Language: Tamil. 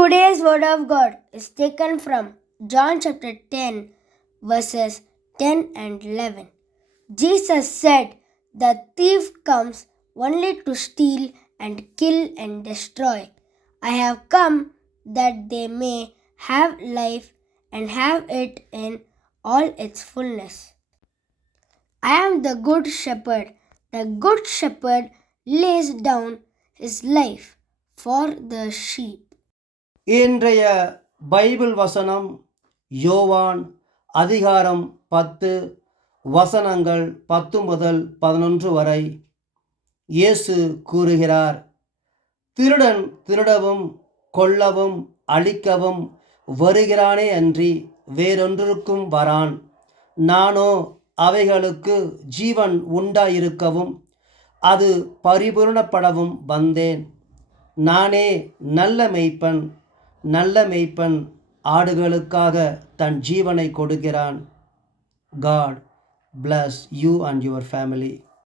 Today's word of God is taken from John chapter 10, verses 10 and 11. Jesus said, "The thief comes only to steal and kill and destroy. I have come that they may have life and have it in all its fullness. I am the good shepherd. The good shepherd lays down his life for the sheep." இன்றைய பைபிள் வசனம் யோவான் அதிகாரம் 10 வசனங்கள் 10 முதல் 11 வரை. இயேசு கூறுகிறார், திருடன் திருடவும் கொல்லவும் அழிக்கவும் வருகிறானே அன்றி வேறொன்றுக்கும் வரான். நானோ அவைகளுக்கு ஜீவன் உண்டாயிருக்கவும் அது பரிபூரணப்படவும் வந்தேன். நானே நல்ல மேய்ப்பன். நல்ல மேய்ப்பன் ஆடுகளுக்காக தன் ஜீவனை கொடுக்கிறான். God bless you and your family.